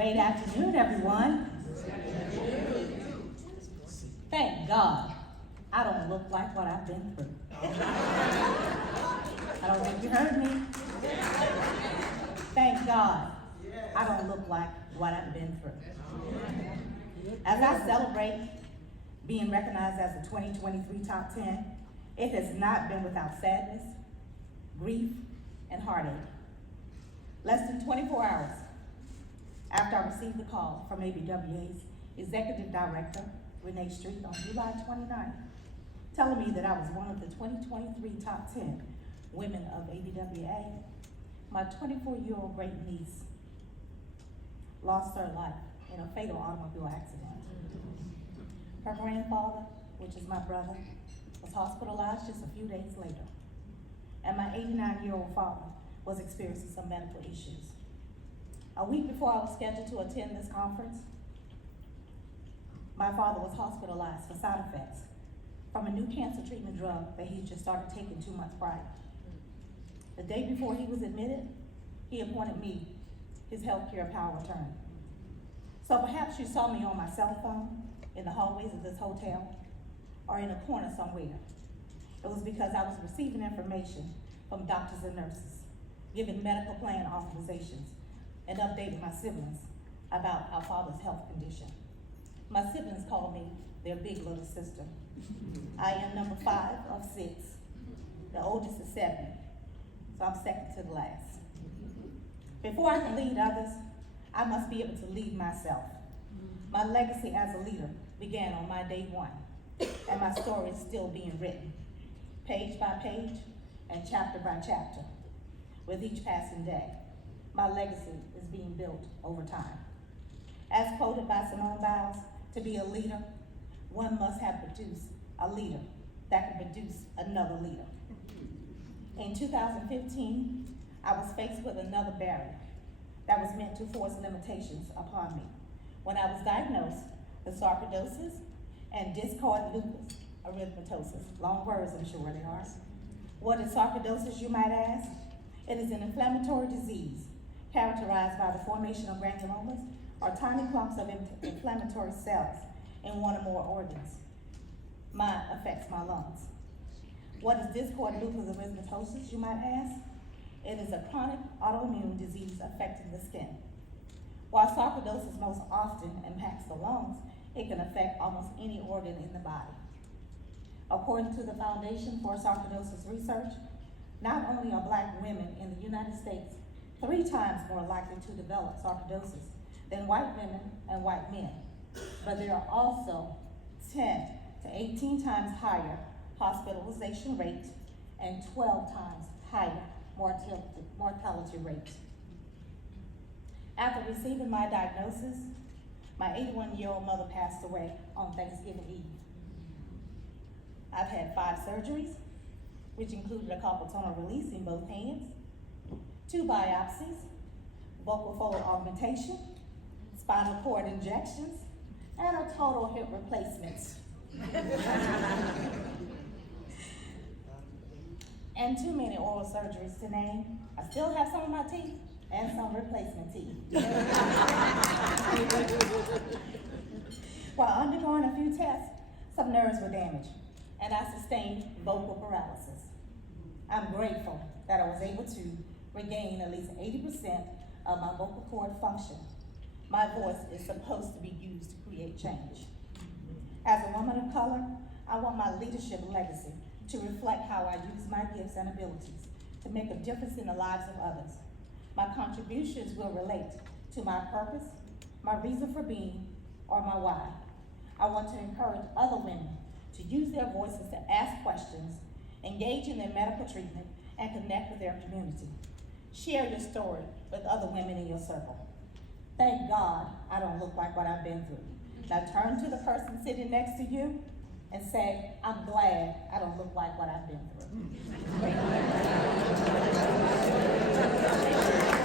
Great afternoon, everyone. Thank God I don't look like what I've been through. I don't think you heard me. Thank God I don't look like what I've been through. As I celebrate being recognized as the 2023 Top 10, it has not been without sadness, grief, and heartache. Less than 24 hours after I received the call from ABWA's Executive Director, Renee Street, on July 29th, telling me that I was one of the 2023 Top 10 women of ABWA, my 24-year-old great niece lost her life in a fatal automobile accident. Her grandfather, which is my brother, was hospitalized just a few days later, and my 89-year-old father was experiencing some medical issues. A week before I was scheduled to attend this conference, my father was hospitalized for side effects from a new cancer treatment drug that he just started taking 2 months prior. The day before he was admitted, he appointed me his healthcare power of attorney. So perhaps you saw me on my cell phone in the hallways of this hotel or in a corner somewhere. It was because I was receiving information from doctors and nurses, giving medical plan authorizations, and updating my siblings about our father's health condition. My siblings call me their big little sister. I am number 5 of 6. The oldest is 7, so I'm second to the last. Before I can lead others, I must be able to lead myself. My legacy as a leader began on my day 1, and my story is still being written, page by page and chapter by chapter. With each passing day, my legacy is being built over time. As quoted by Simone Biles, to be a leader, one must have produced a leader that can produce another leader. In 2015, I was faced with another barrier that was meant to force limitations upon me when I was diagnosed with sarcoidosis and discoid lupus erythematosus. Long words, I'm sure they are. What is sarcoidosis, you might ask? It is an inflammatory disease characterized by the formation of granulomas, or tiny clumps of inflammatory cells in one or more organs. Mine affects my lungs. What is discoid lupus erythematosus, you might ask? It is a chronic autoimmune disease affecting the skin. While sarcoidosis most often impacts the lungs, it can affect almost any organ in the body. According to the Foundation for Sarcoidosis Research, not only are Black women in the United States 3 times more likely to develop sarcoidosis than white women and white men, but there are also 10 to 18 times higher hospitalization rates and 12 times higher mortality rates. After receiving my diagnosis, my 81-year-old mother passed away on Thanksgiving Eve. I've had 5 surgeries, which included a carpal tunnel release in both hands, 2 biopsies, vocal fold augmentation, spinal cord injections, and a total hip replacement. And too many oral surgeries to name. I still have some of my teeth and some replacement teeth. While undergoing a few tests, some nerves were damaged, and I sustained vocal paralysis. I'm grateful that I was able to regain at least 80% of my vocal cord function. My voice is supposed to be used to create change. As a woman of color, I want my leadership legacy to reflect how I use my gifts and abilities to make a difference in the lives of others. My contributions will relate to my purpose, my reason for being, or my why. I want to encourage other women to use their voices to ask questions, engage in their medical treatment, and connect with their community. Share your story with other women in your circle. Thank God I don't look like what I've been through. Now turn to the person sitting next to you and say, I'm glad I don't look like what I've been through.